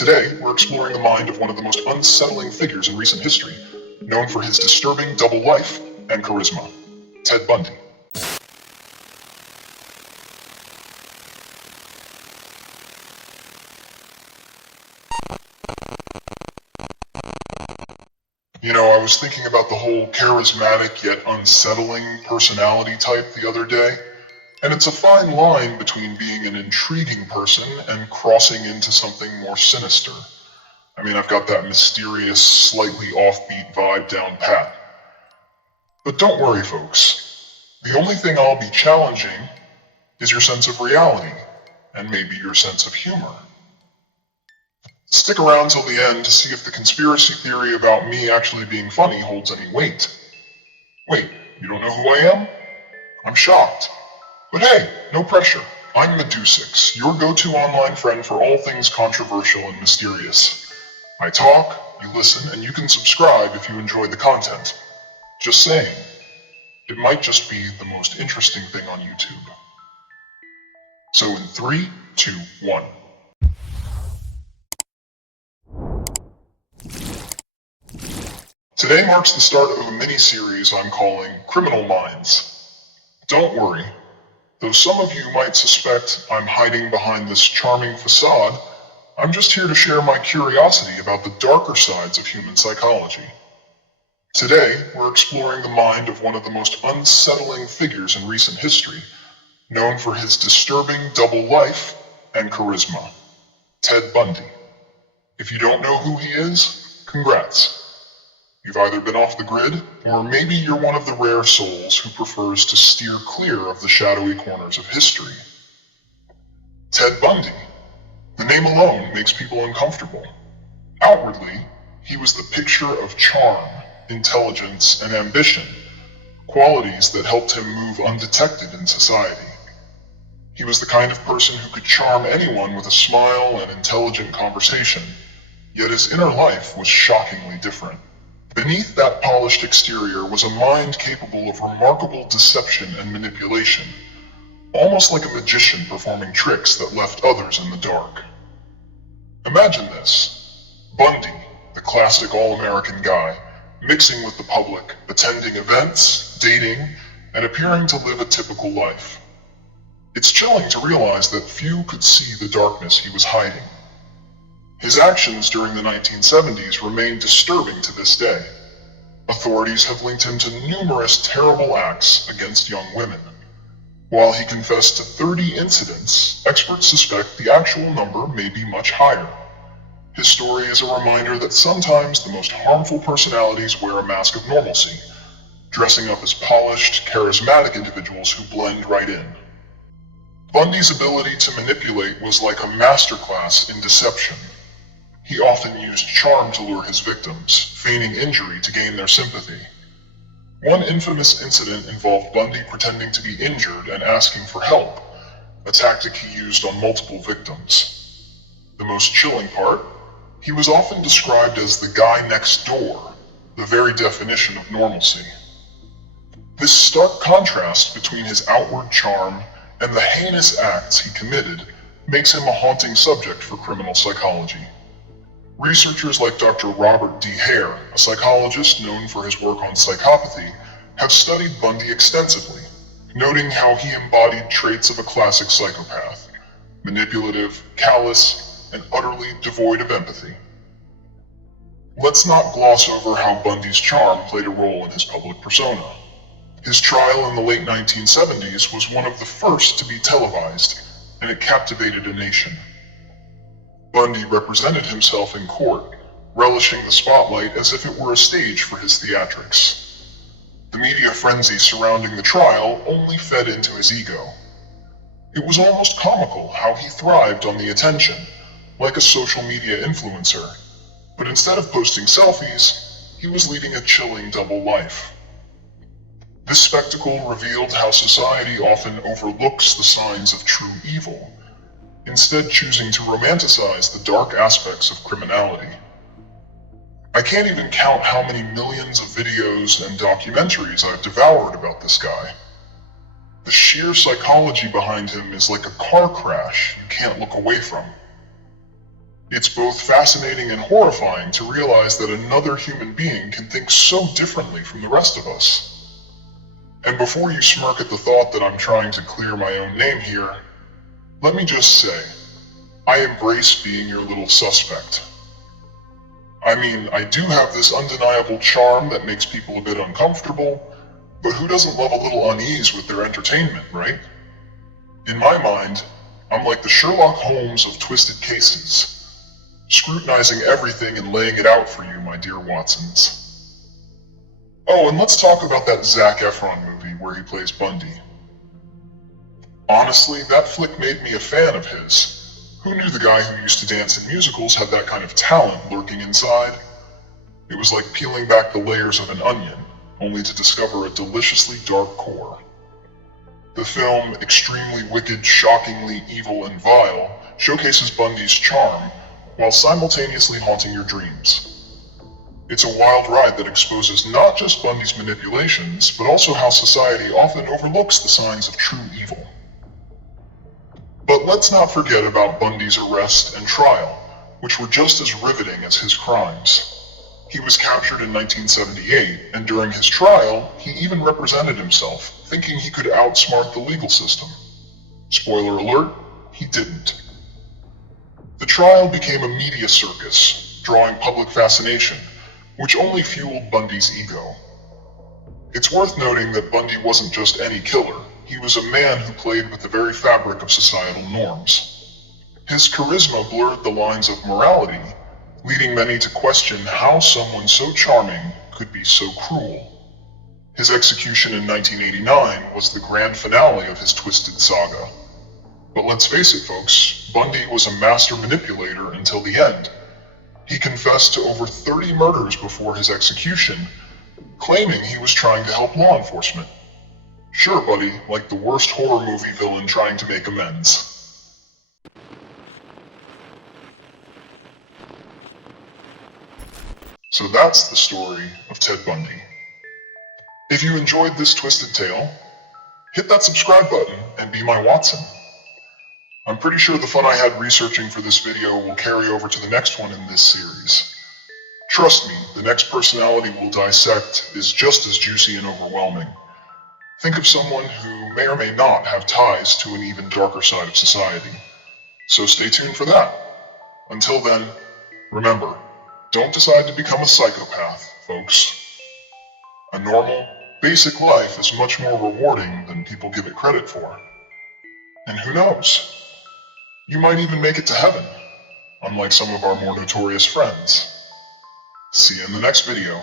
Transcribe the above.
Today, we're exploring the mind of one of the most unsettling figures in recent history, known for his disturbing double life and charisma, Ted Bundy. I was thinking about the whole charismatic yet unsettling personality type the other day, and it's a fine line between being an intriguing person and crossing into something more sinister. I've got that mysterious, slightly offbeat vibe down pat. But don't worry, folks. The only thing I'll be challenging is your sense of reality, and maybe your sense of humor. Stick around till the end to see if the conspiracy theory about me actually being funny holds any weight. Wait, you don't know who I am? I'm shocked. But hey, no pressure. I'm Medusix, your go-to online friend for all things controversial and mysterious. I talk, you listen, and you can subscribe if you enjoy the content. Just saying, it might just be the most interesting thing on YouTube. So in 3, 2, 1. Today marks the start of a mini-series I'm calling Criminal Minds. Don't worry, though some of you might suspect I'm hiding behind this charming facade, I'm just here to share my curiosity about the darker sides of human psychology. Today, we're exploring the mind of one of the most unsettling figures in recent history, known for his disturbing double life and charisma, Ted Bundy. If you don't know who he is, congrats. You've either been off the grid, or maybe you're one of the rare souls who prefers to steer clear of the shadowy corners of history. Ted Bundy. The name alone makes people uncomfortable. Outwardly, he was the picture of charm, intelligence, and ambition, qualities that helped him move undetected in society. He was the kind of person who could charm anyone with a smile and intelligent conversation, yet his inner life was shockingly different. Beneath that polished exterior was a mind capable of remarkable deception and manipulation, almost like a magician performing tricks that left others in the dark. Imagine this: Bundy, the classic all-American guy, mixing with the public, attending events, dating, and appearing to live a typical life. It's chilling to realize that few could see the darkness he was hiding. His actions during the 1970s remain disturbing to this day. Authorities have linked him to numerous terrible acts against young women. While he confessed to 30 incidents, experts suspect the actual number may be much higher. His story is a reminder that sometimes the most harmful personalities wear a mask of normalcy, dressing up as polished, charismatic individuals who blend right in. Bundy's ability to manipulate was like a masterclass in deception. He often used charm to lure his victims, feigning injury to gain their sympathy. One infamous incident involved Bundy pretending to be injured and asking for help, a tactic he used on multiple victims. The most chilling part, he was often described as the guy next door, the very definition of normalcy. This stark contrast between his outward charm and the heinous acts he committed makes him a haunting subject for criminal psychology. Researchers like Dr. Robert D. Hare, a psychologist known for his work on psychopathy, have studied Bundy extensively, noting how he embodied traits of a classic psychopath: manipulative, callous, and utterly devoid of empathy. Let's not gloss over how Bundy's charm played a role in his public persona. His trial in the late 1970s was one of the first to be televised, and it captivated a nation. Bundy represented himself in court, relishing the spotlight as if it were a stage for his theatrics. The media frenzy surrounding the trial only fed into his ego. It was almost comical how he thrived on the attention, like a social media influencer. But instead of posting selfies, he was leading a chilling double life. This spectacle revealed how society often overlooks the signs of true evil, instead choosing to romanticize the dark aspects of criminality. I can't even count how many millions of videos and documentaries I've devoured about this guy. The sheer psychology behind him is like a car crash you can't look away from. It's both fascinating and horrifying to realize that another human being can think so differently from the rest of us. And before you smirk at the thought that I'm trying to clear my own name here, let me just say, I embrace being your little suspect. I mean, I do have this undeniable charm that makes people a bit uncomfortable, but who doesn't love a little unease with their entertainment, right? In my mind, I'm like the Sherlock Holmes of twisted cases, scrutinizing everything and laying it out for you, my dear Watsons. Oh, and let's talk about that Zac Efron movie where he plays Bundy. Honestly, that flick made me a fan of his. Who knew the guy who used to dance in musicals had that kind of talent lurking inside? It was like peeling back the layers of an onion, only to discover a deliciously dark core. The film, extremely wicked, shockingly evil, and vile, showcases Bundy's charm, while simultaneously haunting your dreams. It's a wild ride that exposes not just Bundy's manipulations, but also how society often overlooks the signs of true evil. But let's not forget about Bundy's arrest and trial, which were just as riveting as his crimes. He was captured in 1978, and during his trial, he even represented himself, thinking he could outsmart the legal system. Spoiler alert, he didn't. The trial became a media circus, drawing public fascination, which only fueled Bundy's ego. It's worth noting that Bundy wasn't just any killer. He was a man who played with the very fabric of societal norms. His charisma blurred the lines of morality, leading many to question how someone so charming could be so cruel. His execution in 1989 was the grand finale of his twisted saga. But let's face it, folks, Bundy was a master manipulator until the end. He confessed to over 30 murders before his execution, claiming he was trying to help law enforcement. Sure, buddy, like the worst horror movie villain trying to make amends. So that's the story of Ted Bundy. If you enjoyed this twisted tale, hit that subscribe button and be my Watson. I'm pretty sure the fun I had researching for this video will carry over to the next one in this series. Trust me, the next personality we'll dissect is just as juicy and overwhelming. Think of someone who may or may not have ties to an even darker side of society. So stay tuned for that. Until then, remember, don't decide to become a psychopath, folks. A normal, basic life is much more rewarding than people give it credit for. And who knows? You might even make it to heaven, unlike some of our more notorious friends. See you in the next video.